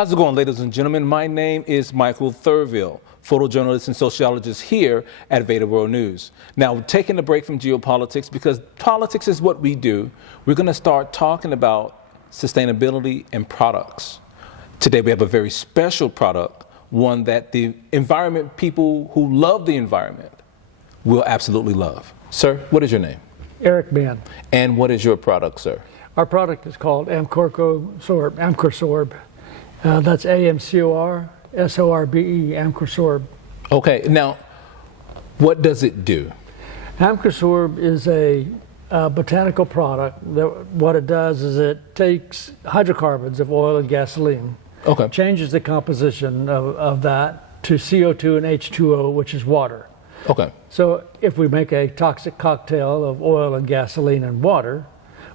How's it going, ladies and gentlemen? My name is Michael Thurville, photojournalist and sociologist here at VEDA World News. Now, we're taking a break from geopolitics because politics is what we do. We're going to start talking about sustainability and products. Today, we have a very special product, one that the environment people who love the environment will absolutely love. Sir, what is your name? Erick Mann. And what is your product, sir? Our product is called Amcor Sorbe. That's Amcor Sorbe, Amcor Sorbe. Okay, now, what does it do? Amcor Sorbe is a botanical product that what it does is it takes hydrocarbons of oil and gasoline, changes the composition of that to CO2 and H2O, which is water. Okay. So if we make a toxic cocktail of oil and gasoline and water,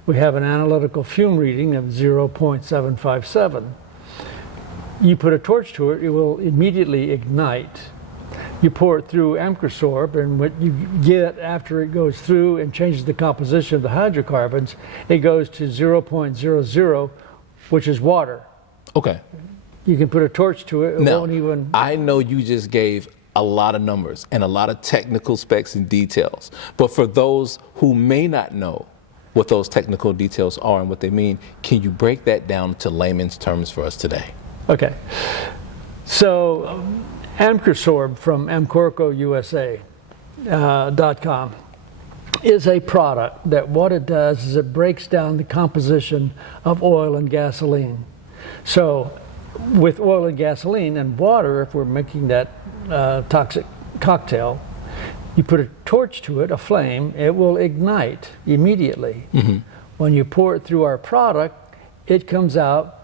we have an analytical fume reading of 0.757. You put a torch to it, it will immediately ignite. You pour it through Amcor Sorbe, and what you get after it goes through and changes the composition of the hydrocarbons, it goes to 0.00, which is water. Okay. You can put a torch to it, it now, won't even... I know you just gave a lot of numbers and a lot of technical specs and details, but for those who may not know what those technical details are and what they mean, can you break that down to layman's terms for us today? Okay, so Amcor Sorbe from AmcorcoUSA.com is a product that what it does is it breaks down the composition of oil and gasoline. So with oil and gasoline and water, if we're making that toxic cocktail, you put a torch to it, a flame, it will ignite immediately. Mm-hmm. When you pour it through our product, it comes out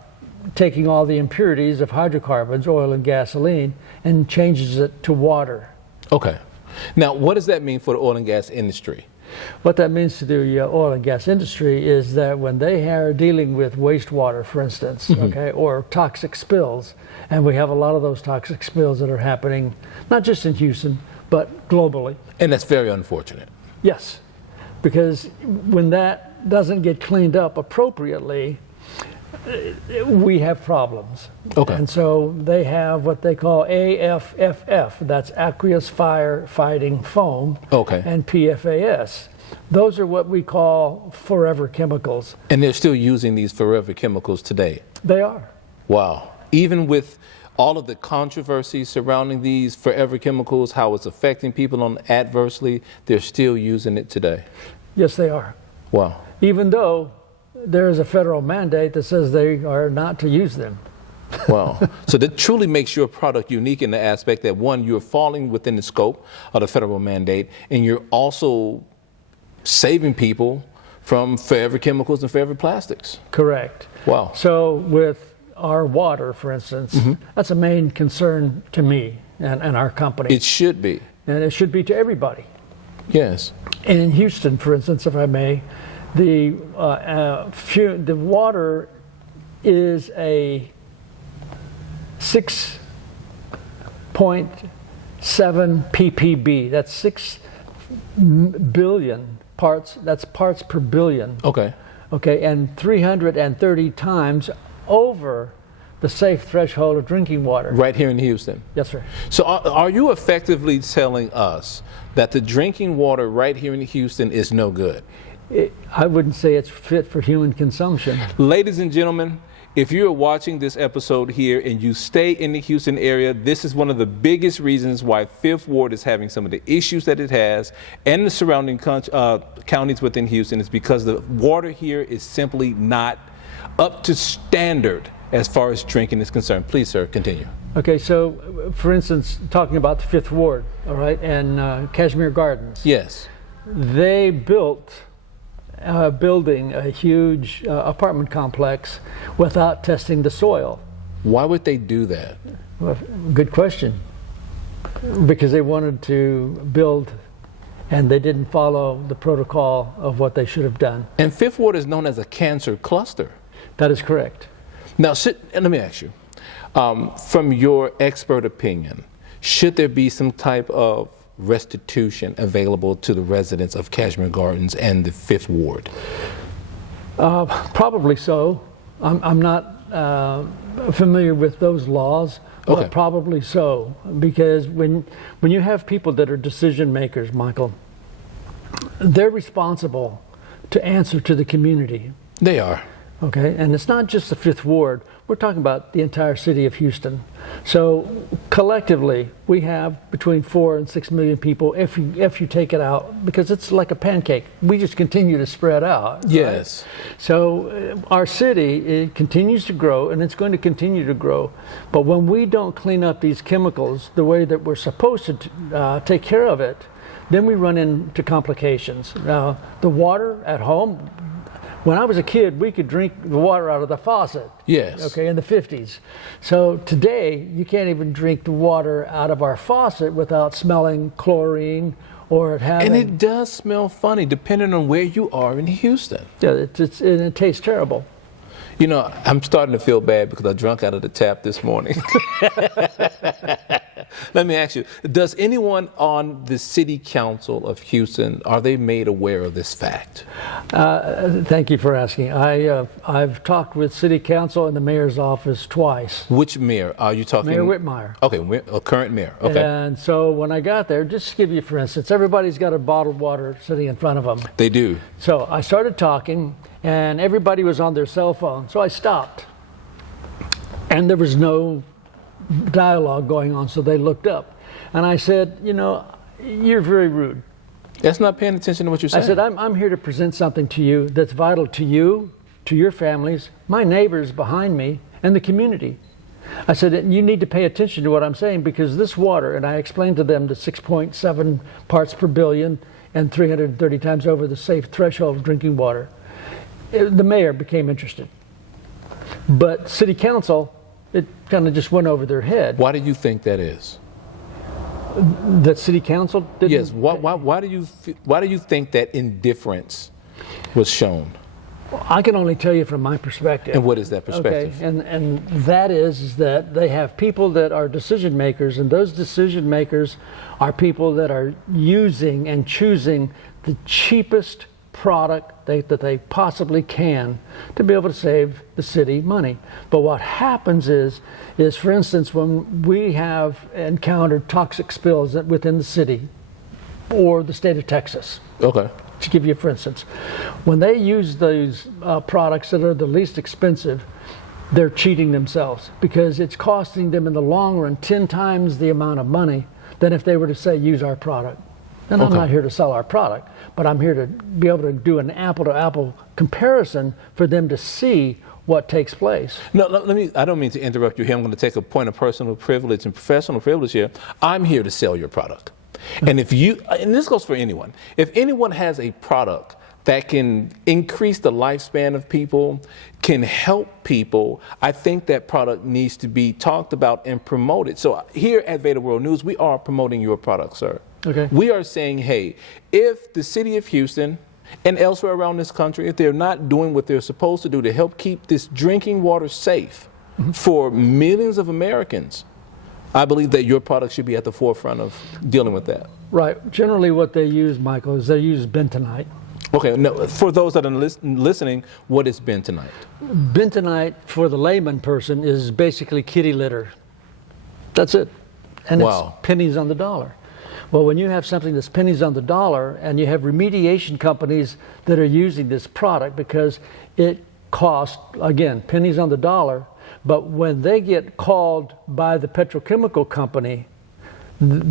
taking all the impurities of hydrocarbons, oil and gasoline, and changes it to water. Okay. Now, what does that mean for the oil and gas industry? What that means to the oil and gas industry is that when they are dealing with wastewater, for instance, mm-hmm. Or toxic spills, and we have a lot of those toxic spills that are happening, not just in Houston, but globally. And that's very unfortunate. Yes, because when that doesn't get cleaned up appropriately, we have problems. Okay. And so they have what they call AFFF, that's aqueous fire fighting foam, and PFAS. Those are what we call forever chemicals. And they're still using these forever chemicals today? They are. Wow. Even with all of the controversy surrounding these forever chemicals, how it's affecting people adversely, they're still using it today? Yes, they are. Wow. Even though there is a federal mandate that says they are not to use them. Wow. So that truly makes your product unique in the aspect that, one, you're falling within the scope of the federal mandate, and you're also saving people from forever chemicals and forever plastics. Correct. Wow. So with our water, for instance, mm-hmm. that's a main concern to me and our company. It should be. And it should be to everybody. Yes. And in Houston, for instance, if I may, the water is a 6.7 ppb. That's 6 billion parts. That's parts per billion. Okay. Okay, and 330 times over the safe threshold of drinking water. Right here in Houston? Yes, sir. So are you effectively telling us that the drinking water right here in Houston is no good? I wouldn't say it's fit for human consumption. Ladies and gentlemen, if you're watching this episode here and you stay in the Houston area, this is one of the biggest reasons why Fifth Ward is having some of the issues that it has and the surrounding counties within Houston is because the water here is simply not up to standard as far as drinking is concerned. Please, sir, continue. Okay, so for instance, talking about the Fifth Ward, all right, and Kashmir Gardens. Yes. They built building a huge apartment complex without testing the soil. Why would they do that? Well, good question. Because they wanted to build and they didn't follow the protocol of what they should have done. And Fifth Ward is known as a cancer cluster. That is correct. Now, let me ask you, from your expert opinion, should there be some type of restitution available to the residents of Kashmir Gardens and the Fifth Ward? Probably so. I'm not familiar with those laws, Okay. but probably so, because when you have people that are decision makers, Michael, they're responsible to answer to the community. They are. Okay, and it's not just the Fifth Ward. We're talking about the entire city of Houston. So collectively, we have between 4 and 6 million people if you take it out, because it's like a pancake. We just continue to spread out. Yes. Right? So our city, it continues to grow, and it's going to continue to grow. But when we don't clean up these chemicals the way that we're supposed to take care of it, then we run into complications. Now, the water at home, when I was a kid, we could drink the water out of the faucet. Yes. Okay, in the 50s. So today, you can't even drink the water out of our faucet without smelling chlorine or having... And it does smell funny depending on where you are in Houston. Yeah, it tastes terrible. You know, I'm starting to feel bad because I drank out of the tap this morning. Let me ask you, does anyone on the city council of Houston, are they made aware of this fact? Thank you for asking. I've talked with city council and the mayor's office twice. Which mayor? Are you talking? Mayor Whitmire. Okay, current mayor. Okay. And so when I got there, just to give you for instance, everybody's got a bottled water sitting in front of them. They do. So I started talking, and everybody was on their cell phone. So I stopped, and there was no dialogue going on, so they looked up. And I said, you know, you're very rude. That's not paying attention to what you're saying. I said, I'm here to present something to you that's vital to you, to your families, my neighbors behind me, and the community. I said, you need to pay attention to what I'm saying, because this water, and I explained to them the 6.7 parts per billion and 330 times over the safe threshold of drinking water. The mayor became interested. But city council, it kind of just went over their head. Why do you think that is? That city council didn't... Yes. Why do you think that indifference was shown? I can only tell you from my perspective. And what is that perspective? Okay, and that is that they have people that are decision makers, and those decision makers are people that are using and choosing the cheapest product that they possibly can to be able to save the city money. But what happens is for instance, when we have encountered toxic spills within the city or the state of Texas. Okay. To give you for instance, when they use those products that are the least expensive, they're cheating themselves, because it's costing them in the long run 10 times the amount of money than if they were to say use our product. And I'm not here to sell our product, but I'm here to be able to do an apple-to-apple comparison for them to see what takes place. No, I don't mean to interrupt you here. I'm going to take a point of personal privilege and professional privilege here. I'm here to sell your product. And and this goes for anyone, if anyone has a product that can increase the lifespan of people, can help people, I think that product needs to be talked about and promoted. So here at VEDA World News, we are promoting your product, sir. Okay. We are saying, hey, if the city of Houston and elsewhere around this country, if they're not doing what they're supposed to do to help keep this drinking water safe for millions of Americans, I believe that your product should be at the forefront of dealing with that. Right. Generally what they use, Michael, is they use bentonite. Okay, now, for those that are listening, what is bentonite? Bentonite, for the layman person, is basically kitty litter. That's it. And Wow. It's pennies on the dollar. Well, when you have something that's pennies on the dollar, and you have remediation companies that are using this product because it costs, again, pennies on the dollar, but when they get called by the petrochemical company,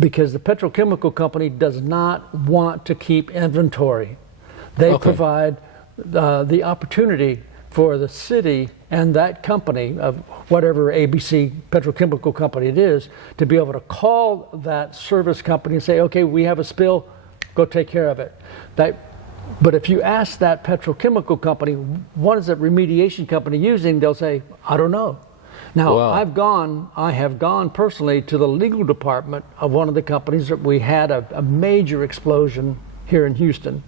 because the petrochemical company does not want to keep inventory, they provide the opportunity for the city and that company, of whatever ABC petrochemical company it is, to be able to call that service company and say, okay, we have a spill, go take care of it. But if you ask that petrochemical company, what is that remediation company using, they'll say, I don't know. Now, Wow. I have gone personally to the legal department of one of the companies that we had a major explosion here in Houston.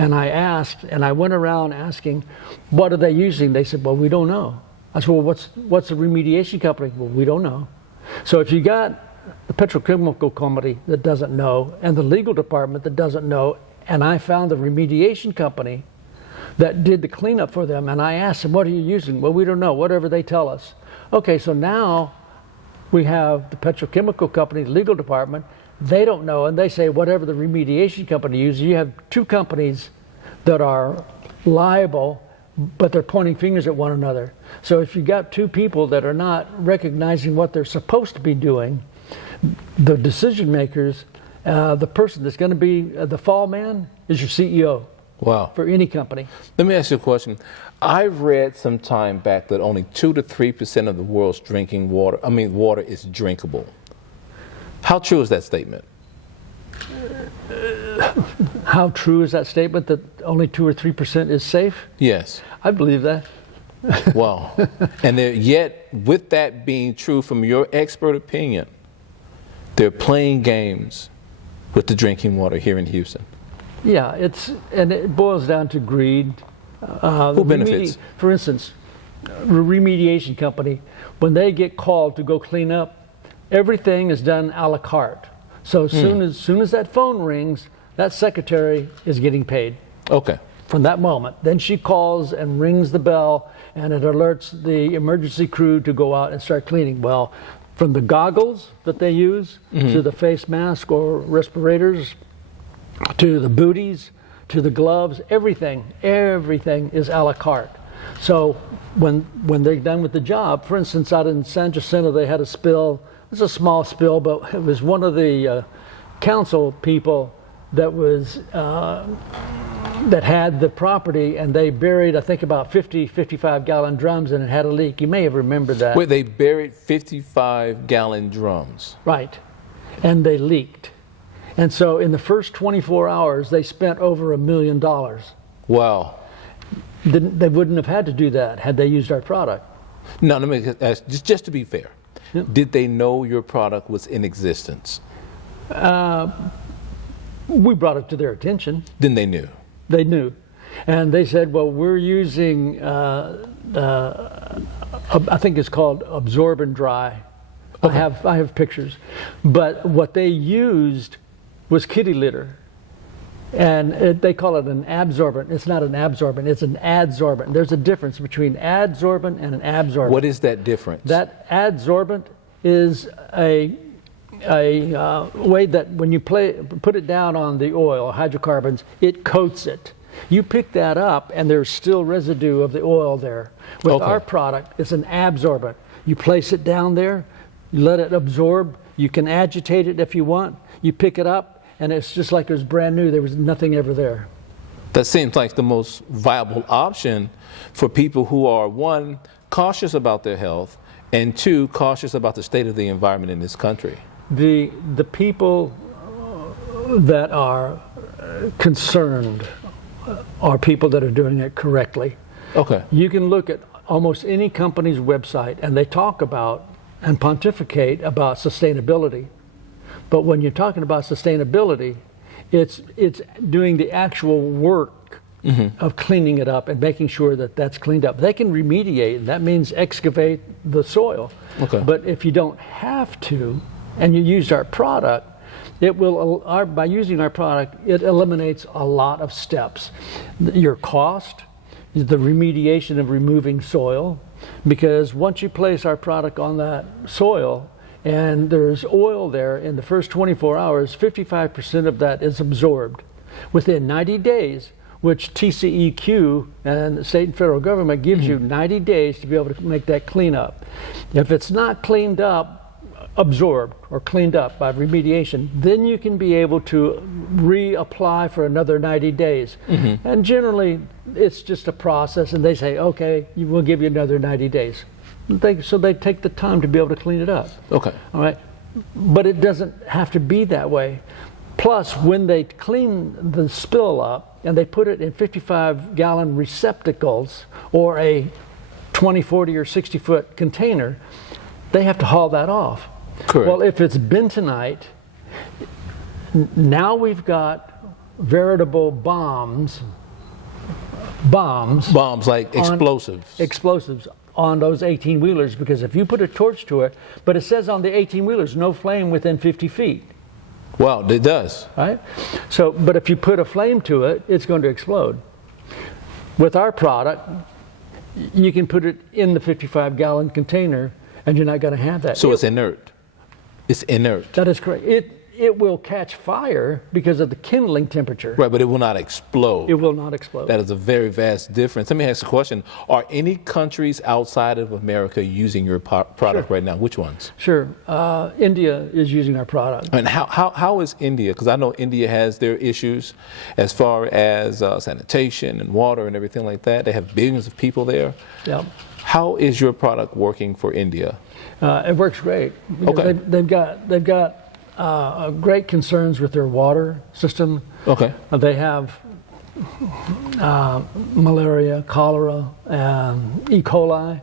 And I asked, and I went around asking, what are they using? They said, well, we don't know. I said, well, what's the remediation company? Well, we don't know. So if you got the petrochemical company that doesn't know and the legal department that doesn't know, and I found the remediation company that did the cleanup for them. And I asked them, what are you using? Well, we don't know, whatever they tell us. Okay, so now we have the petrochemical company, legal department, they don't know, and they say whatever the remediation company uses. You have two companies that are liable, but they're pointing fingers at one another. So if you got two people that are not recognizing what they're supposed to be doing, the decision makers, the person that's going to be the fall man is your CEO. Wow. For any company. Let me ask you a question. I read some time back that only 2 to 3% of the world's drinking water, water is drinkable. How true is that statement? How true is that statement that only 2 or 3% is safe? Yes. I believe that. Wow. And yet, with that being true, from your expert opinion, they're playing games with the drinking water here in Houston. Yeah, it boils down to greed. Who benefits? For instance, a remediation company, when they get called to go clean up, everything is done a la carte. So as soon as that phone rings, that secretary is getting paid. Okay. From that moment. Then she calls and rings the bell, and it alerts the emergency crew to go out and start cleaning. Well, from the goggles that they use, to the face mask or respirators, to the booties, to the gloves, everything is a la carte. So when they're done with the job, for instance, out in San Jacinto, they had a spill. It was a small spill, but it was one of the council people that was that had the property, and they buried, I think, about 55-gallon drums, and it had a leak. You may have remembered that. Wait, they buried 55-gallon drums. Right, and they leaked. And so in the first 24 hours, they spent over $1 million. Wow. They wouldn't have had to do that had they used our product. Now, let me ask, just to be fair, did they know your product was in existence? We brought it to their attention. Then they knew. They knew. And they said, well, we're using, I think it's called absorb and dry. Okay. I have pictures. But what they used was kitty litter. And they call it an absorbent. It's not an absorbent, it's an adsorbent. There's a difference between adsorbent and an absorbent. What is that difference? That adsorbent is a way that when you put it down on the oil, hydrocarbons, it coats it. You pick that up and there's still residue of the oil there. With our product, it's an absorbent. You place it down there, you let it absorb, you can agitate it if you want, you pick it up, and it's just like it was brand new. There was nothing ever there. That seems like the most viable option for people who are, one, cautious about their health, and two, cautious about the state of the environment in this country. The people that are concerned are people that are doing it correctly. Okay. You can look at almost any company's website, and they talk about and pontificate about sustainability. But when you're talking about sustainability, it's doing the actual work of cleaning it up and making sure that that's cleaned up. They can remediate, and that means excavate the soil. Okay. But if you don't have to, and you use our product, by using our product, it eliminates a lot of steps. Your cost, the remediation of removing soil, because once you place our product on that soil, and there's oil there, in the first 24 hours, 55% of that is absorbed. Within 90 days, which TCEQ and the state and federal government gives you 90 days to be able to make that cleanup. If it's not cleaned up, absorbed or cleaned up by remediation, then you can be able to reapply for another 90 days. And generally, it's just a process, and they say, okay, we'll give you another 90 days. So they take the time to be able to clean it up. Okay. All right. But it doesn't have to be that way. Plus, when they clean the spill up and they put it in 55-gallon receptacles or a 20, 40, or 60-foot container, they have to haul that off. Correct. Well, if it's bentonite, now we've got veritable bombs like explosives on those 18-wheelers, because if you put a torch to it, but it says on the 18-wheelers, no flame within 50 feet. Wow, it does. Right? So, but if you put a flame to it, it's going to explode. With our product, you can put it in the 55-gallon container, and you're not going to have that. So it's inert. It's inert. That is correct. It will catch fire because of the kindling temperature. Right, but it will not explode. It will not explode. That is a very vast difference. Let me ask a question. Are any countries outside of America using your product right now? Which ones? Sure. India is using our product. And how is India? Because I know India has their issues as far as sanitation and water and everything like that. They have billions of people there. Yeah. How is your product working for India? It works great. Okay. They've got great concerns with their water system. Okay. They have malaria, cholera, and E. coli,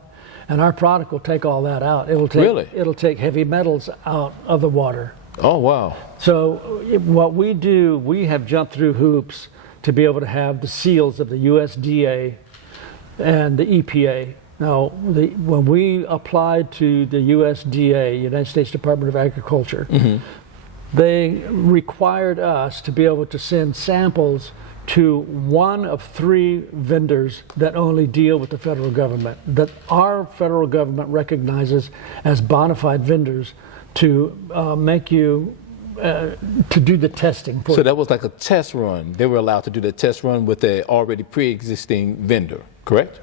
and our product will take all that out. It'll take heavy metals out of the water. Oh, wow. So what we do, we have jumped through hoops to be able to have the seals of the USDA and the EPA. Now, when we applied to the USDA, United States Department of Agriculture, they required us to be able to send samples to one of 3 vendors that only deal with the federal government, that our federal government recognizes as bona fide vendors to make you to do the testing for. So that was like a test run. They were allowed to do the test run with a already pre-existing vendor, correct?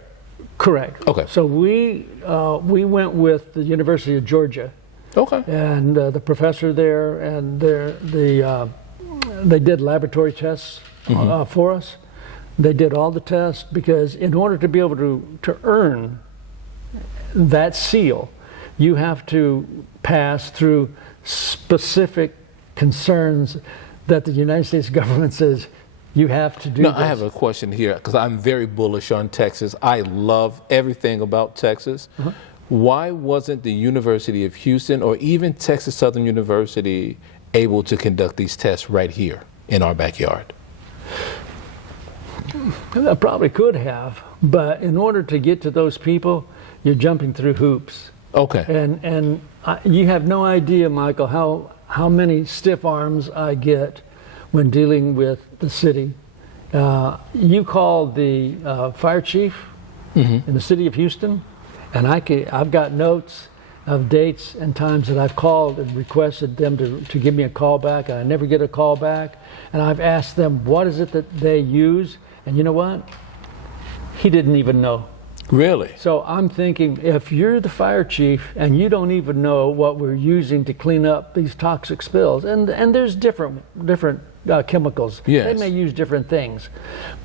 Correct. Okay. So we went with the University of Georgia. Okay. And the professor there, and they did laboratory tests for us. They did all the tests because in order to be able to earn that seal, you have to pass through specific concerns that the United States government says you have to do. No, this. I have a question here because I'm very bullish on Texas. I love everything about Texas. Why wasn't the University of Houston or even Texas Southern University able to conduct these tests right here in our backyard? I probably could have, but in order to get to those people, you're jumping through hoops. Okay. And you have no idea, Michael, how many stiff arms I get when dealing with the city. You call the fire chief in the city of Houston, and I've got notes of dates and times that I've called and requested them to give me a call back, and I never get a call back. And I've asked them, what is it that they use? And you know what? He didn't even know. Really? So I'm thinking, if you're the fire chief and you don't even know what we're using to clean up these toxic spills, and there's different chemicals. Yes. They may use different things.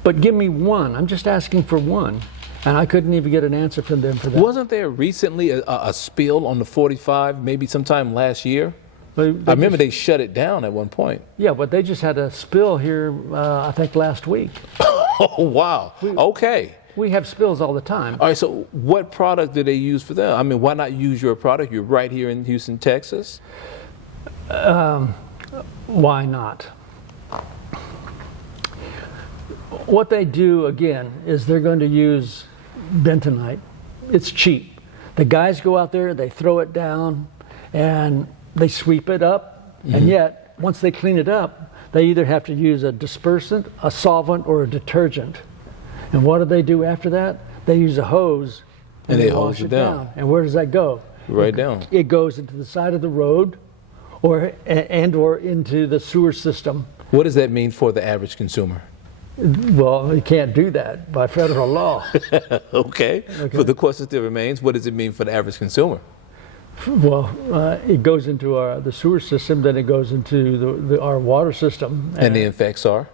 But give me one. I'm just asking for one. And I couldn't even get an answer from them for that. Wasn't there recently a spill on the 45, maybe sometime last year? I remember they shut it down at one point. Yeah, but they just had a spill here, I think, last week. Oh, wow. Okay. We have spills all the time. All right, so what product do they use for them? I mean, why not use your product? You're right here in Houston, Texas. Why not? What they do, again, is they're going to use bentonite. It's cheap. The guys go out there, they throw it down, and they sweep it up, and yet, once they clean it up, they either have to use a dispersant, a solvent, or a detergent. And what do they do after that? They use a hose and they wash hose it down. And where does that go? Right down. It goes into the side of the road or into the sewer system. What does that mean for the average consumer? Well, you can't do that by federal law. Okay. But the question still remains, what does it mean for the average consumer? Well, it goes into the sewer system, then it goes into our water system. And the effects are?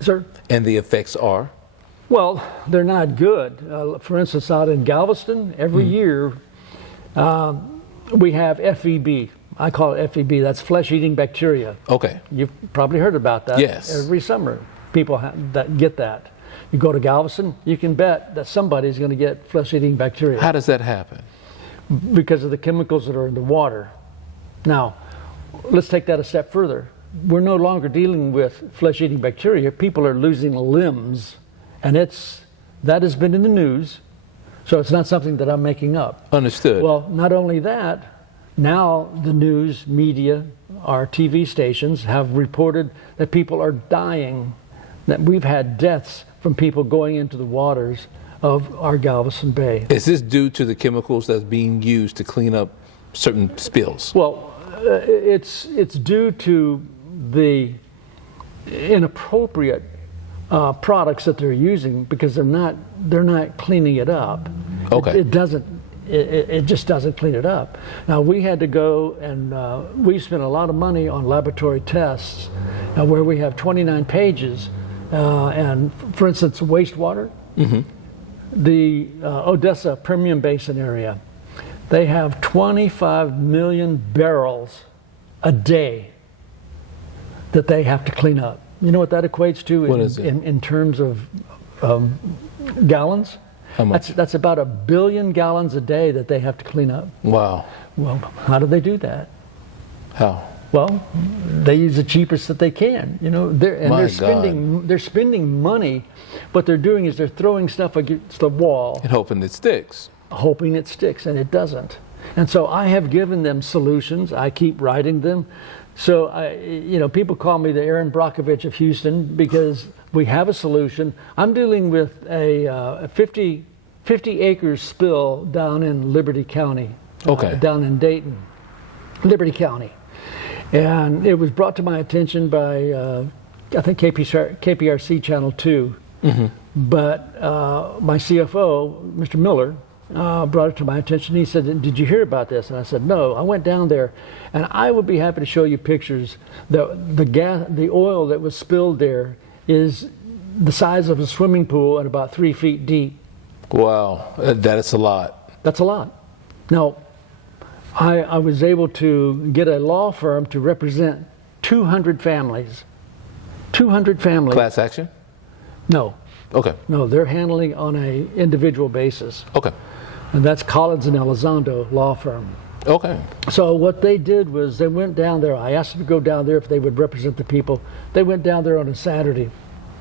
Sir? And the effects are? Well, they're not good. For instance, out in Galveston, every year we have FEB. I call it FEB. That's flesh-eating bacteria. Okay. You've probably heard about that. Yes. Every summer, people that get that. You go to Galveston, you can bet that somebody's going to get flesh-eating bacteria. How does that happen? Because of the chemicals that are in the water. Now, let's take that a step further. We're no longer dealing with flesh-eating bacteria. People are losing limbs. And that has been in the news, so it's not something that I'm making up. Understood. Well, not only that, now the news media, our TV stations have reported that people are dying, that we've had deaths from people going into the waters of our Galveston Bay. Is this due to the chemicals that's being used to clean up certain spills? Well, it's due to the inappropriate products that they're using, because they're not cleaning it up. Okay. It just doesn't clean it up. Now, we had to go and we spent a lot of money on laboratory tests, where we have 29 pages. And for instance, wastewater, the Odessa Permian Basin area, they have 25 million barrels a day that they have to clean up. You know what that equates to in terms of gallons? How much? That's about 1 billion gallons a day that they have to clean up. Wow. Well, how do they do that? How? Well, they use the cheapest that they can. You know, they're spending money. What they're doing is they're throwing stuff against the wall And hoping it sticks. hoping it sticks, and it doesn't. And so I have given them solutions. I keep writing them. So people call me the Aaron Brockovich of Houston, because we have a solution. I'm dealing with a 50 acres spill down in Liberty County, down in Dayton, Liberty County. And it was brought to my attention by, I think, KPRC Channel 2. But my CFO, Mr. Miller, brought it to my attention. He said, "Did you hear about this?" And I said, "No." I went down there, and I would be happy to show you pictures. The oil that was spilled there is the size of a swimming pool and about 3 feet deep. Wow, that is a lot. That's a lot. Now, I was able to get a law firm to represent 200 families. 200 families. Class action? No. Okay. No, they're handling on a individual basis. Okay. And that's Collins and Elizondo law firm. Okay. So what they did was they went down there. I asked them to go down there if they would represent the people. They went down there on a Saturday.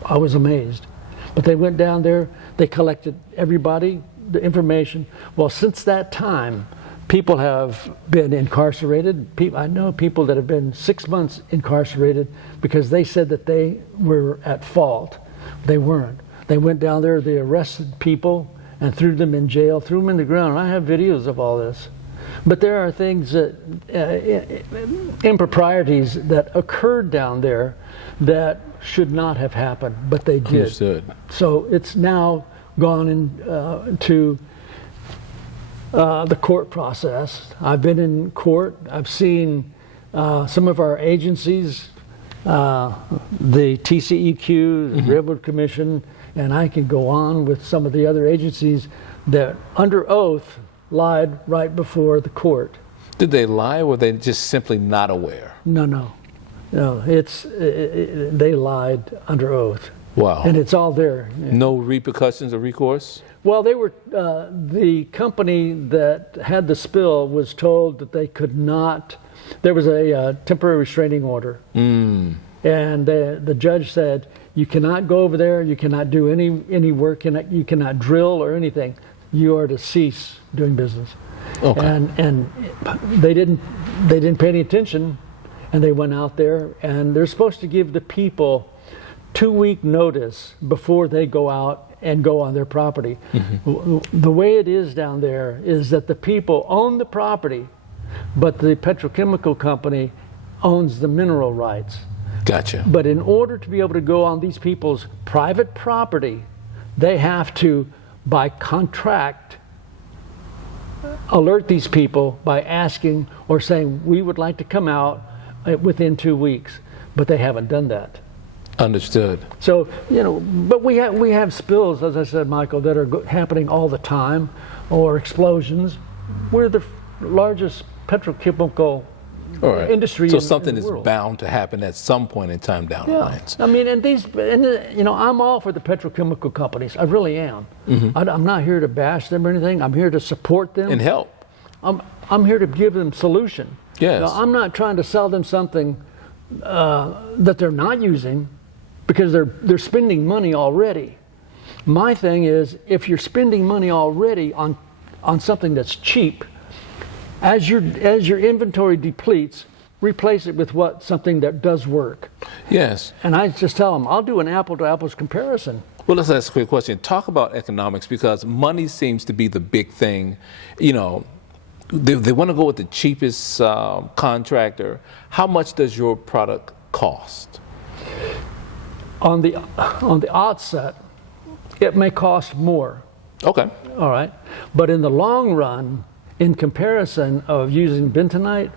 I was amazed. But they went down there, they collected everybody, the information. Well, since that time, people have been incarcerated. I know people that have been 6 months incarcerated because they said that they were at fault. They weren't. They went down there, they arrested people and threw them in jail, threw them in the ground. I have videos of all this. But there are things that, improprieties that occurred down there that should not have happened, but they did. Understood. So it's now gone into the court process. I've been in court. I've seen some of our agencies, the TCEQ, the Railroad Commission, and I can go on with some of the other agencies that under oath lied right before the court. Did they lie, or were they just simply not aware? No. They lied under oath. Wow. And it's all there. No repercussions or recourse? Well, they were, the company that had the spill was told that they could not, there was a temporary restraining order. And the judge said, you cannot go over there, you cannot do any work, you cannot drill or anything. You are to cease doing business. Okay. And they didn't pay any attention, and they went out there, and they're supposed to give the people 2-week notice before they go out and go on their property. The way it is down there is that the people own the property, but the petrochemical company owns the mineral rights. Gotcha. But in order to be able to go on these people's private property, they have to, by contract, alert these people by asking or saying, we would like to come out within 2 weeks. But they haven't done that. Understood. So, but we have spills, as I said, Michael, that are happening all the time, or explosions. We're the largest petrochemical industry so in something the is world. bound to happen at some point in time down the line. I mean, I'm all for the petrochemical companies. I really am. I'm not here to bash them or anything. I'm here to support them And help. I'm here to give them solution. Yes. Now, I'm not trying to sell them something that they're not using, because they're spending money already. My thing is, if you're spending money already on something that's cheap, as your inventory depletes, replace it with something that does work. Yes. And I just tell them, I'll do an apple to apples comparison. Well, let's ask a quick question. Talk about economics, because money seems to be the big thing. You know, they want to go with the cheapest contractor. How much does your product cost? On the outset, it may cost more. Okay. All right. But in the long run, in comparison of using bentonite,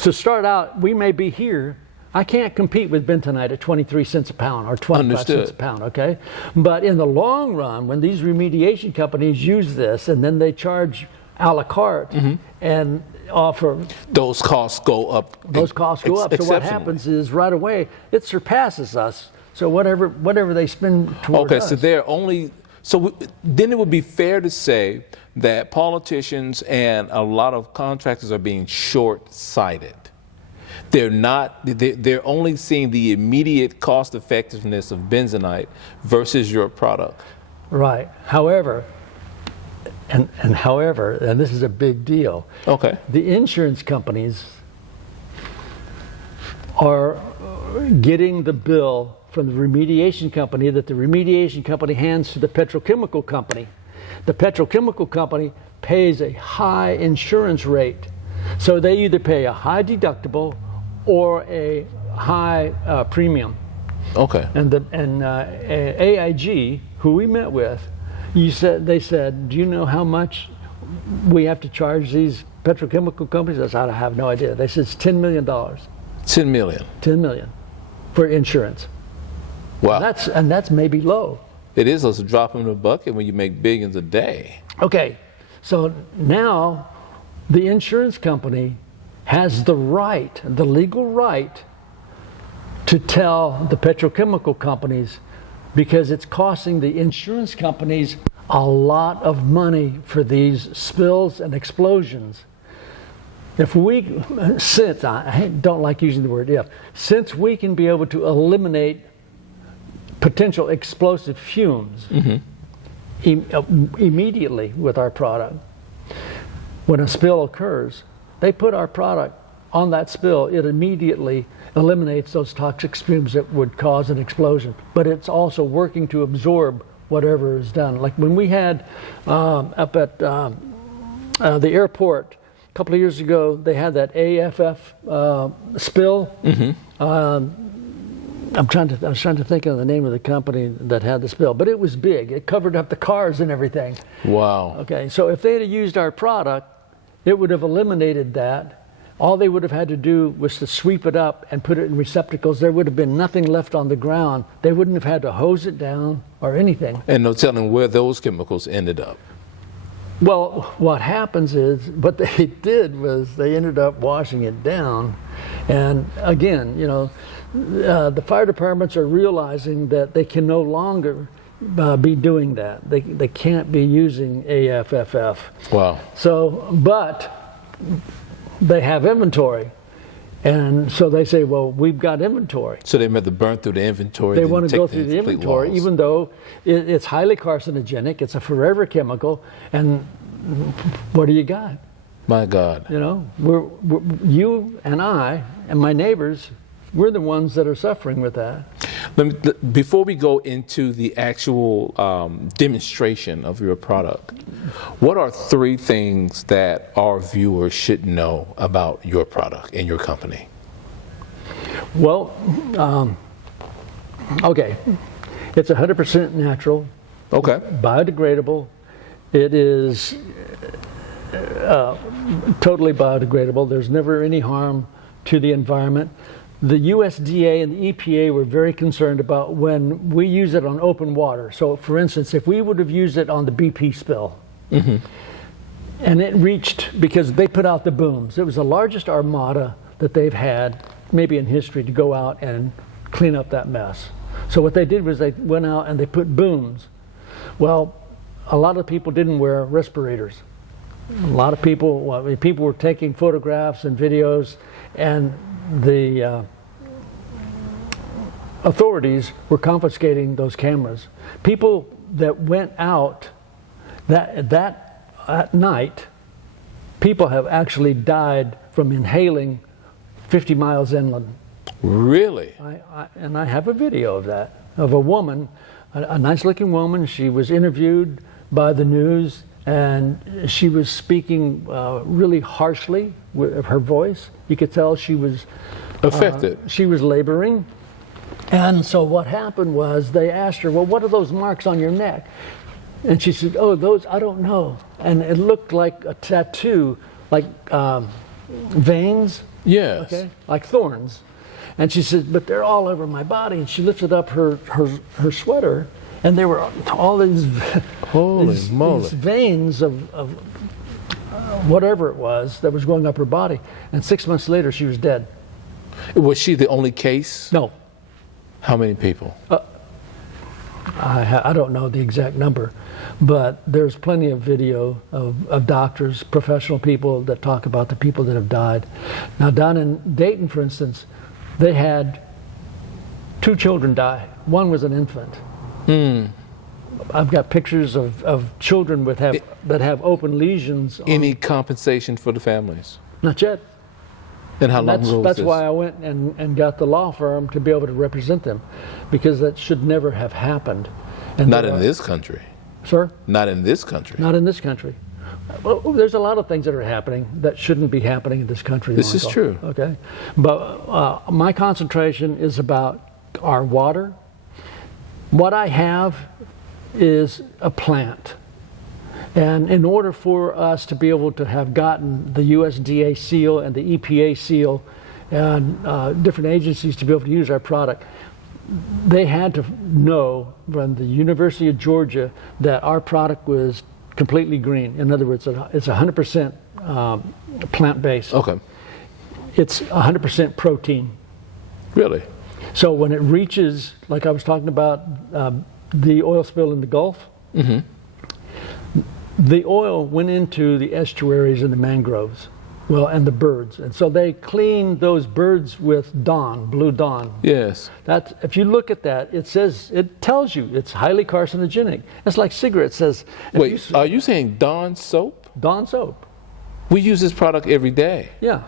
to start out, we may be here. I can't compete with bentonite at 23 cents a pound or 25 cents a pound, okay? But in the long run, when these remediation companies use this and then they charge a la carte and offer... Those costs go up. Those costs go up. So what happens is right away, it surpasses us. So whatever they spend toward us. So they're only... So then it would be fair to say that politicians and a lot of contractors are being short-sighted. They're only seeing the immediate cost effectiveness of bentonite versus your product. Right. However, and this is a big deal. Okay. The insurance companies are getting the bill from the remediation company that the remediation company hands to the petrochemical company. The petrochemical company pays a high insurance rate. So they either pay a high deductible or a high premium. Okay. And AIG, who we met with, they said, do you know how much we have to charge these petrochemical companies? I said, I have no idea. They said it's $10 million. $10 million. $10 million for insurance. Wow. And that's maybe low. It is a drop in the bucket when you make billions a day. Okay, so now the insurance company has the right, the legal right, to tell the petrochemical companies, because it's costing the insurance companies a lot of money for these spills and explosions. Since I don't like using the word if, since we can be able to eliminate potential explosive fumes immediately with our product, when a spill occurs, they put our product on that spill, it immediately eliminates those toxic fumes that would cause an explosion. But it's also working to absorb whatever is done. Like when we had up at the airport a couple of years ago, they had that AFF spill. I was trying to think of the name of the company that had the spill, but it was big. It covered up the cars and everything. Wow. Okay, so if they had used our product, it would have eliminated that. All they would have had to do was to sweep it up and put it in receptacles. There would have been nothing left on the ground. They wouldn't have had to hose it down or anything. And no telling where those chemicals ended up. Well, what happens is, what they did was they ended up washing it down. And again, the fire departments are realizing that they can no longer be doing that. They can't be using AFFF. Wow. So, but they have inventory. And so they say, well, we've got inventory. So they have to burn through the inventory. They want to go through the inventory, even though it's highly carcinogenic. It's a forever chemical. And what do you got? My God. You and I and my neighbors, we're the ones that are suffering with that. Before we go into the actual demonstration of your product, what are 3 things that our viewers should know about your product and your company? Well, okay, it's 100% natural. Okay. Biodegradable. It is totally biodegradable. There's never any harm to the environment. The USDA and the EPA were very concerned about when we use it on open water. So, for instance, if we would have used it on the BP spill, and it reached, because they put out the booms, it was the largest armada that they've had, maybe in history, to go out and clean up that mess. So what they did was they went out and they put booms. Well, a lot of people didn't wear respirators. A lot of people were taking photographs and videos, and the authorities were confiscating those cameras. People that went out at night, people have actually died from inhaling 50 miles inland. Really? And I have a video of that. of a woman, a nice-looking woman. She was interviewed by the news, and she was speaking really harshly with her voice. You could tell she was Affected. She was laboring. And so what happened was they asked her, well, what are those marks on your neck? And she said, oh, those, I don't know. And it looked like a tattoo, like veins. Yes. Okay, like thorns. And she said, but they're all over my body. And she lifted up her sweater, and there were all these, these veins of whatever it was that was going up her body. And 6 months later, she was dead. Was she the only case? No. How many people? I don't know the exact number, but there's plenty of video of doctors, professional people that talk about the people that have died. Now, down in Dayton, for instance, they had 2 children die. One was an infant. I've got pictures of children that have open lesions. Any compensation for the families? Not yet. And how long ago was That's this? why I went and got the law firm to be able to represent them, because that should never have happened. And Not in this country. Sir? Not in this country. Not in this country. Well, there's a lot of things that are happening that shouldn't be happening in this country. This is true. Okay, but my concentration is about our water. What I have is a plant. And in order for us to be able to have gotten the USDA seal and the EPA seal and different agencies to be able to use our product, they had to know from the University of Georgia that our product was completely green. In other words, it's 100% plant-based. Okay. It's 100% protein. Really? So when it reaches, like I was talking about, the oil spill in the Gulf, the oil went into the estuaries and the mangroves, well, and the birds. And so they cleaned those birds with Dawn, blue Dawn. Yes. That's, if you look at that, it tells you it's highly carcinogenic. It's like cigarettes says. Wait, are you saying Dawn soap? Dawn soap. We use this product every day. Yeah.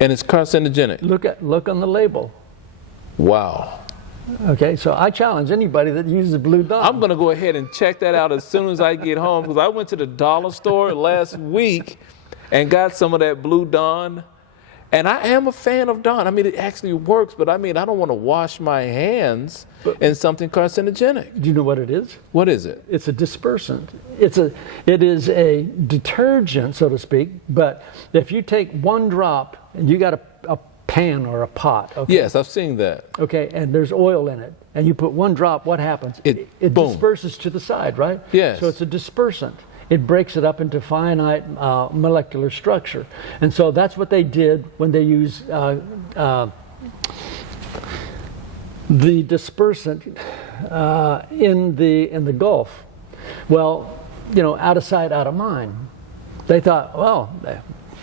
And it's carcinogenic. Look on the label. Wow. Okay, so I challenge anybody that uses blue Dawn. I'm going to go ahead and check that out as soon as I get home, because I went to the dollar store last week and got some of that blue Dawn. And I am a fan of Dawn. I mean, it actually works, but I mean, I don't want to wash my hands in something carcinogenic. Do you know what it is? What is it? It's a dispersant. It is a detergent, so to speak, but if you take one drop, and you got a pan or a pot. Okay? Yes, I've seen that. Okay, and there's oil in it, and you put one drop, what happens? It disperses to the side, right? Yes. So it's a dispersant. It breaks it up into finite molecular structure. And so that's what they did when they used the dispersant in the Gulf. Well, you know, out of sight, out of mind. They thought, well,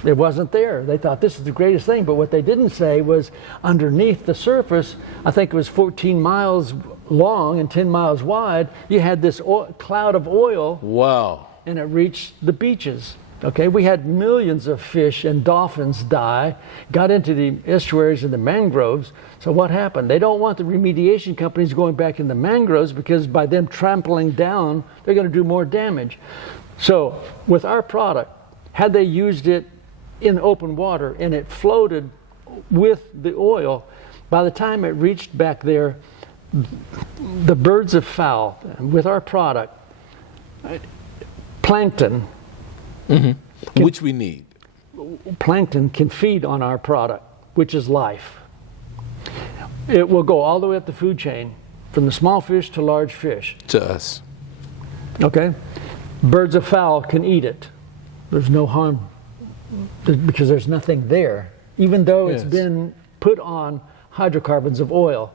it wasn't there. They thought this is the greatest thing, but what they didn't say was underneath the surface, I think it was 14 miles long and 10 miles wide, you had this cloud of oil. Wow. And it reached the beaches. Okay, we had millions of fish and dolphins die, got into the estuaries and the mangroves. So what happened? They don't want the remediation companies going back in the mangroves, because by them trampling down, they're going to do more damage. So with our product, had they used it in open water and it floated with the oil, by the time it reached back there, the birds of fowl, with our product, plankton, which we need. Plankton can feed on our product, which is life. It will go all the way up the food chain, from the small fish to large fish. To us. Okay? Birds of fowl can eat it. There's no harm, because there's nothing there. Even though it's been put on hydrocarbons of oil,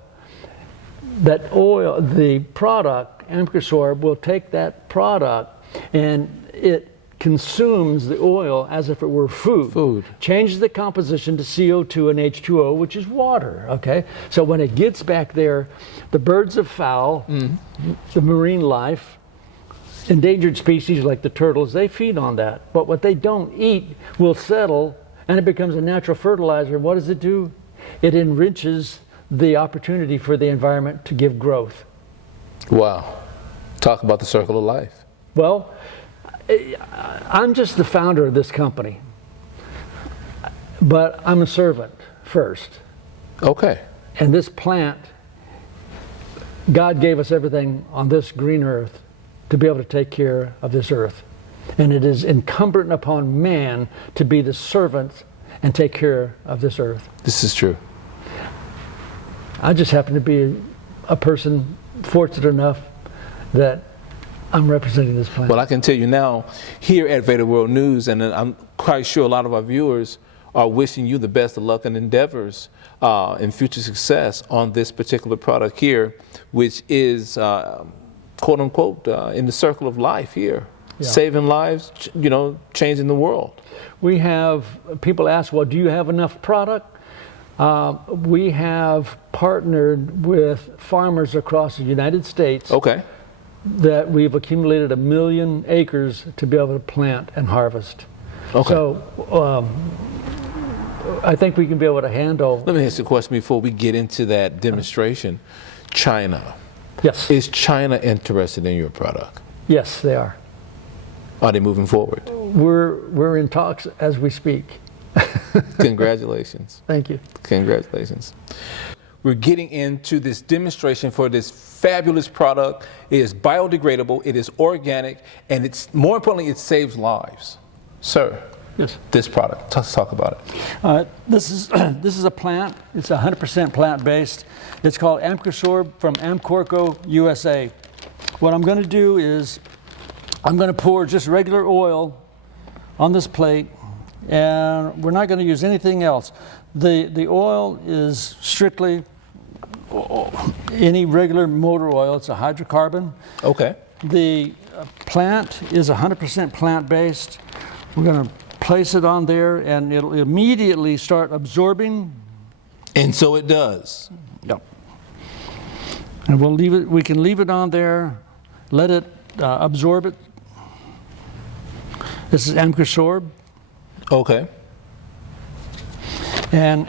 that oil, the product, Amcor Sorbe, will take that product and it consumes the oil as if it were food. Changes the composition to CO2 and H2O, which is water, okay? So when it gets back there, the birds of fowl, the marine life, endangered species like the turtles, they feed on that. But what they don't eat will settle, and it becomes a natural fertilizer. What does it do? It enriches the opportunity for the environment to give growth. Wow. Talk about the circle of life. Well, I'm just the founder of this company, but I'm a servant first. Okay. And this plant, God gave us everything on this green earth to be able to take care of this earth. And it is incumbent upon man to be the servant and take care of this earth. This is true. I just happen to be a person fortunate enough that I'm representing this plant. Well, I can tell you now, here at VEDA World News, and I'm quite sure a lot of our viewers are wishing you the best of luck and endeavors and future success on this particular product here, which is, quote unquote, in the circle of life here. Yeah. Saving lives, you know, changing the world. We have, people ask, well, do you have enough product? We have partnered with farmers across the United States. Okay. That we've accumulated 1 million acres to be able to plant and harvest. Okay. So I think we can be able to handle. Let me ask you a question before we get into that demonstration. China. Yes. Is China interested in your product? Yes, they are. Are they moving forward? We're in talks as we speak. Congratulations. Thank you. Congratulations. We're getting into this demonstration for this fabulous product. It is biodegradable, it is organic, and it's more importantly, it saves lives. Sir, yes. This product, let's talk about it. This is a plant. It's 100% plant-based. It's called Amcor Sorbe from Amcor USA. What I'm going to do is I'm going to pour just regular oil on this plate, and we're not going to use anything else. The oil is strictly any regular motor oil. It's a hydrocarbon. Okay. The plant is 100% plant-based. We're going to place it on there, and it'll immediately start absorbing. And so it does. Yep. And we'll leave it. We can leave it on there, let it absorb it. This is Amcor Sorbe. Okay. And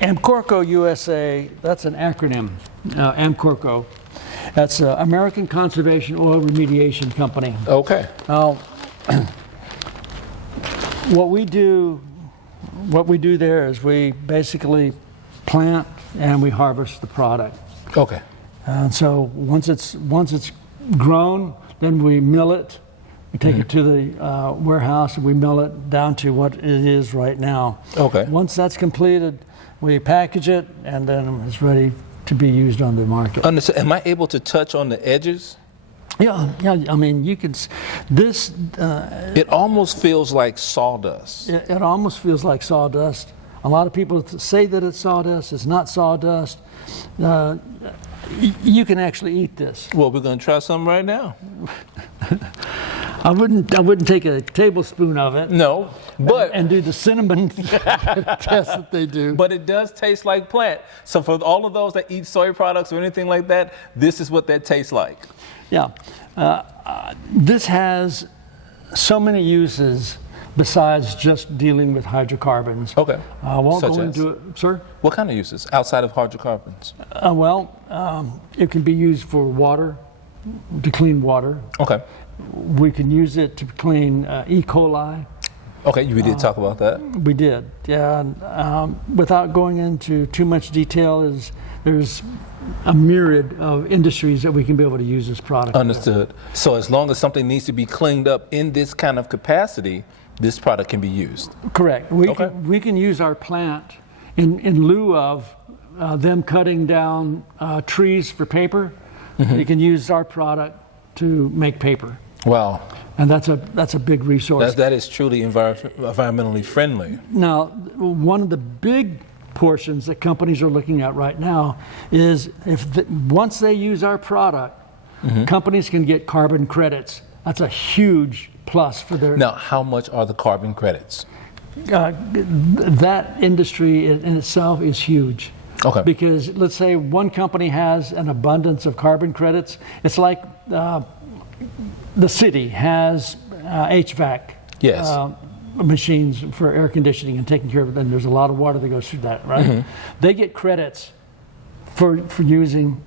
Amcor USA, that's an acronym, Amcor. That's American Conservation Oil Remediation Company. Okay. Now, what we do there is we basically plant and we harvest the product. Okay. And so once it's grown, then we mill it. We take it to the warehouse and we mill it down to what it is right now. Okay. Once that's completed, we package it, and then it's ready to be used on the market. Understood. Am I able to touch on the edges? Yeah. I mean, you can. This. It almost feels like sawdust. It almost feels like sawdust. A lot of people say that it's sawdust. It's not sawdust. You can actually eat this. Well, we're going to try some right now. I wouldn't take a tablespoon of it. No, but and do the cinnamon test that they do. But it does taste like plant. So for all of those that eat soy products or anything like that, this is what that tastes like. Yeah, this has so many uses besides just dealing with hydrocarbons. Okay. Won't go into it, sir. What kind of uses outside of hydrocarbons? It can be used for water, to clean water. Okay. We can use it to clean E. coli. Okay, we did talk about that. We did, yeah. Without going into too much detail, there's a myriad of industries that we can be able to use this product. Understood. With. So as long as something needs to be cleaned up in this kind of capacity, this product can be used. Correct. We can use our plant in lieu of them cutting down trees for paper. Mm-hmm. They can use our product to make paper. Wow. And that's a big resource. That is truly environmentally friendly. Now, one of the big portions that companies are looking at right now is once they use our product, mm-hmm. companies can get carbon credits. That's a huge plus for their... Now, how much are the carbon credits? That industry in itself is huge. Okay. Because let's say one company has an abundance of carbon credits. It's like the city has HVAC machines for air conditioning and taking care of it, and there's a lot of water that goes through that, right? Mm-hmm. They get credits for using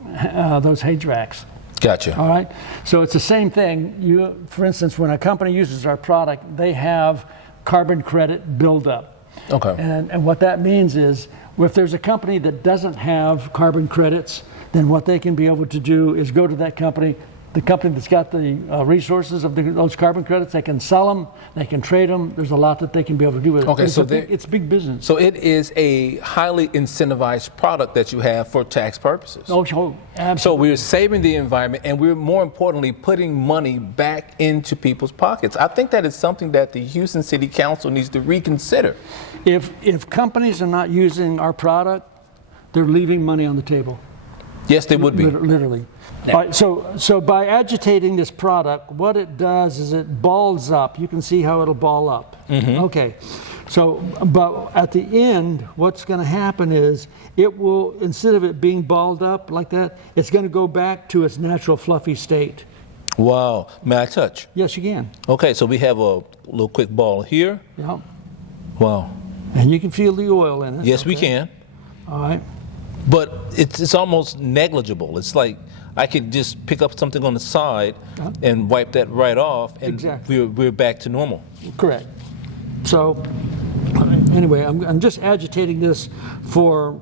those HVACs. Gotcha. All right. So it's the same thing. For instance, when a company uses our product, they have carbon credit buildup. Okay. And what that means is, if there's a company that doesn't have carbon credits, then what they can be able to do is go to that company, the company that's got the resources of those carbon credits. They can sell them, they can trade them. There's a lot that they can be able to do with it. Okay, It's big business. So it is a highly incentivized product that you have for tax purposes. Oh, absolutely. So we're saving the environment, and we're more importantly putting money back into people's pockets. I think that is something that the Houston City Council needs to reconsider. If companies are not using our product, they're leaving money on the table. Yes, they would be. Literally. All right, so by agitating this product, what it does is it balls up. You can see how it'll ball up. Mm-hmm. Okay. So, but at the end, what's going to happen is it will, instead of it being balled up like that, it's going to go back to its natural fluffy state. Wow. May I touch? Yes, you can. Okay, so we have a little quick ball here. Yeah. Wow. And you can feel the oil in it. Yes, we can. All right. But it's almost negligible. It's like I could just pick up something on the side and wipe that right off, and exactly. we're back to normal. Correct. So anyway, I'm just agitating this for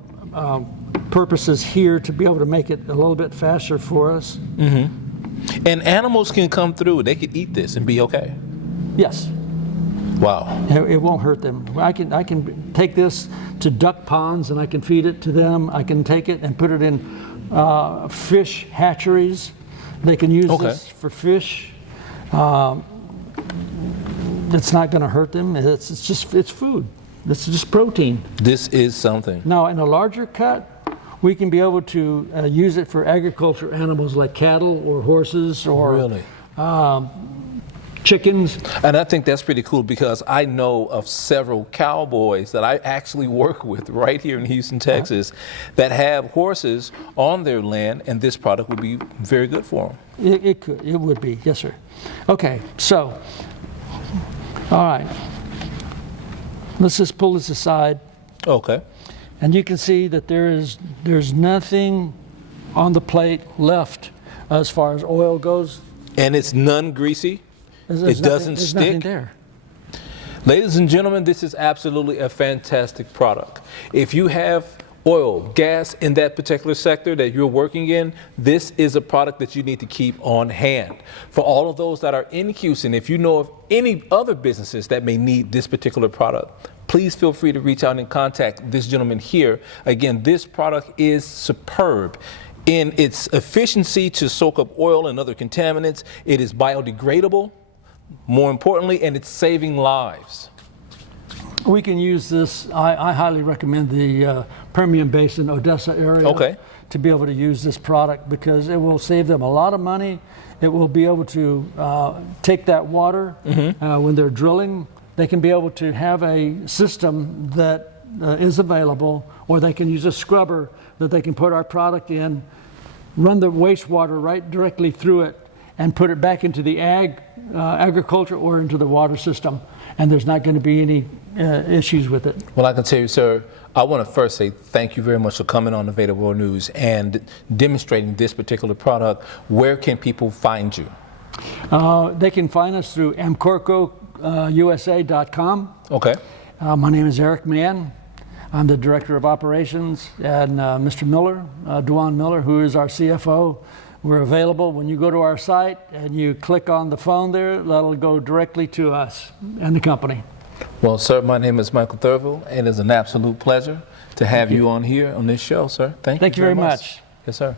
purposes here to be able to make it a little bit faster for us. Mm-hmm. And animals can come through. They could eat this and be okay. Yes. Wow. It won't hurt them. I can take this to duck ponds and I can feed it to them. I can take it and put it in fish hatcheries. They can use this for fish. It's not going to hurt them. It's food. It's just protein. This is something. Now, in a larger cut, we can be able to use it for agriculture animals like cattle or horses or really? Chickens. And I think that's pretty cool because I know of several cowboys that I actually work with right here in Houston, Texas, that have horses on their land, and this product would be very good for them. It would be, yes, sir. Okay, so, all right. Let's just pull this aside. Okay. And you can see that there's nothing on the plate left as far as oil goes. And it's non-greasy. It doesn't stick. There's nothing there. Ladies and gentlemen, this is absolutely a fantastic product. If you have oil, gas in that particular sector that you're working in, this is a product that you need to keep on hand. For all of those that are in Houston, if you know of any other businesses that may need this particular product, please feel free to reach out and contact this gentleman here. Again, this product is superb in its efficiency to soak up oil and other contaminants. It is biodegradable, more importantly, and it's saving lives. We can use this. I highly recommend the Permian Basin, Odessa area to be able to use this product because it will save them a lot of money. It will be able to take that water when they're drilling. They can be able to have a system that is available, or they can use a scrubber that they can put our product in, run the wastewater right directly through it, and put it back into the agriculture or into the water system. And there's not going to be any issues with it. Well, I can tell you, sir, I want to first say thank you very much for coming on the VEDA World News and demonstrating this particular product. Where can people find you? They can find us through amcorcousa.com. Okay. My name is Erick Mann. I'm the Director of Operations, and Mr. Miller, Duane Miller, who is our CFO. We're available. When you go to our site and you click on the phone there, that'll go directly to us and the company. Well, sir, my name is Michael Thurville, and it's an absolute pleasure to have you on here on this show, sir. Thank you very much. Yes, sir.